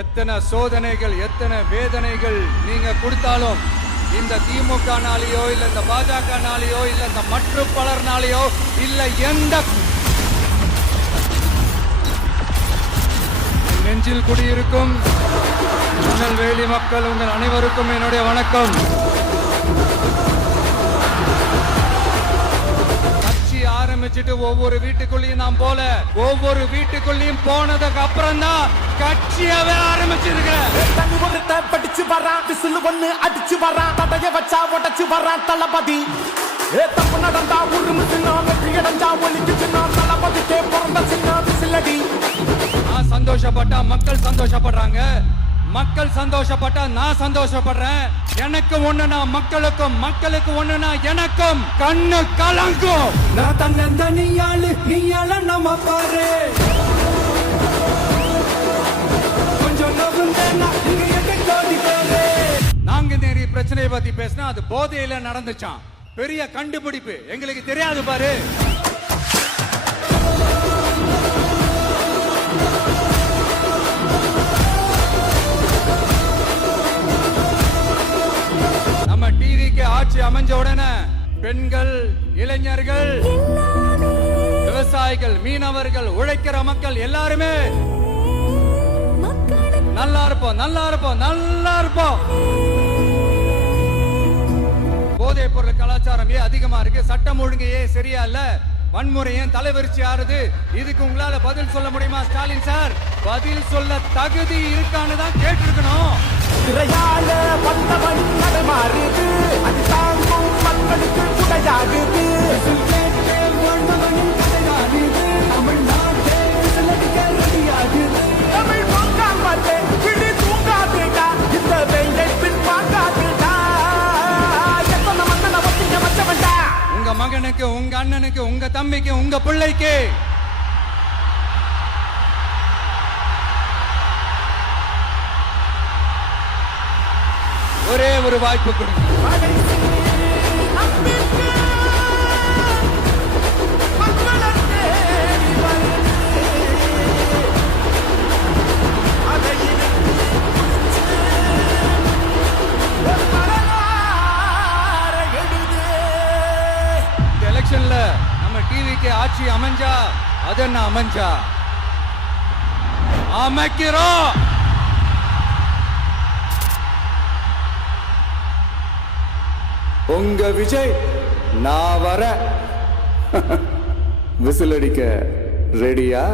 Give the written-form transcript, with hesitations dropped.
எத்தனை சோதனைகள் எத்தனை வேதனைகள் நீங்க கொடுத்தாலும் இந்த திமுகனாலேயோ இல்ல இந்த பாஜகனாலேயோ இல்ல இந்த மற்ற பலர்னாலேயோ இல்ல எந்த நெஞ்சில் குடியிருக்கும் திருநெல்வேலி மக்கள் உங்கள் அனைவருக்கும் என்னுடைய வணக்கம். ஆரம்பிச்சுட்டு ஒவ்வொரு வீட்டுக்குள்ளேயும் நாம் போல ஒவ்வொரு வீட்டுக்குள்ளேயும் போனதுக்கு அப்புறம் தான் கட்சியவே ஆரம்பிச்சிருக்கிறேன். படிச்சு வரான் விசில் ஒண்ணு அடிச்சு வரான் தடைய வச்சா உடச்சு வரான் தளபதி. தப்பு நடந்தா உருமு சின்ன வெற்றி அடைஞ்சா ஒலிக்கு சின்ன தளபதிக்கே பிறந்த சின்ன விசிலடி. நான் சந்தோஷப்பட்டா மக்கள் சந்தோஷப்படுறாங்க, மக்கள் சந்தோஷப்பட்டா நான் சந்தோஷப்படுறேன். எனக்கு ஒண்ணுனா மக்களுக்கும் மக்களுக்கு ஒண்ணுனா எனக்கும் கண்ணு கலங்கும். நான் தன்னந்தனியாளு நீயால நம்ம பாரு கொஞ்சம் நாங்க நிறைய பிரச்சனையை பத்தி பேசினா அது போதையில நடந்துச்சான். பெரிய கண்டுபிடிப்பு எங்களுக்கு தெரியாது பாரு. ஆட்சி அமைஞ்ச உடனே பெண்கள், இளைஞர்கள், விவசாயிகள், மீனவர்கள், உழைக்கிற மக்கள் எல்லாருமே நல்லா இருப்போம் நல்லா இருப்போம் நல்லா இருப்போம். போதைப் பொருள் கலாச்சாரம் ஏன் அதிகமா இருக்கு? சட்டம் ஒழுங்கு ஏன் சரியா இல்ல? வன்முறை ஏன் தலைவரிச்சு ஆறுது? இதுக்கு உங்களால பதில் சொல்ல முடியுமா ஸ்டாலின் சார்? பதில் சொல்ல தகுதி இருக்கான்னு தான் கேட்டிருக்கணும். திரையால வந்தவன் மாறுது அது தாங்கும் மக்களுக்கு குடையாகுது. தமிழ் பொங்காமலே விழி தூங்காதுடா இந்த வெள்ளை பின் பார்க்காதுடா. எத்தனை மன்னனை ஒத்திங்க வச்சவன்டா. உங்க மகனுக்கு, உங்க அண்ணனுக்கு, உங்க தம்பிக்கு, உங்க பிள்ளைக்கு ஒரே ஒரு வாய்ப்பு கொடுங்க. இந்த எலெக்ஷன்ல நம்ம டிவிக்கு ஆட்சி அமைஞ்சா அது என்ன அமைஞ்சா அமைக்கிறோம். உங்க விஜய் நான் வர விசில் அடிக்க ரெடியா?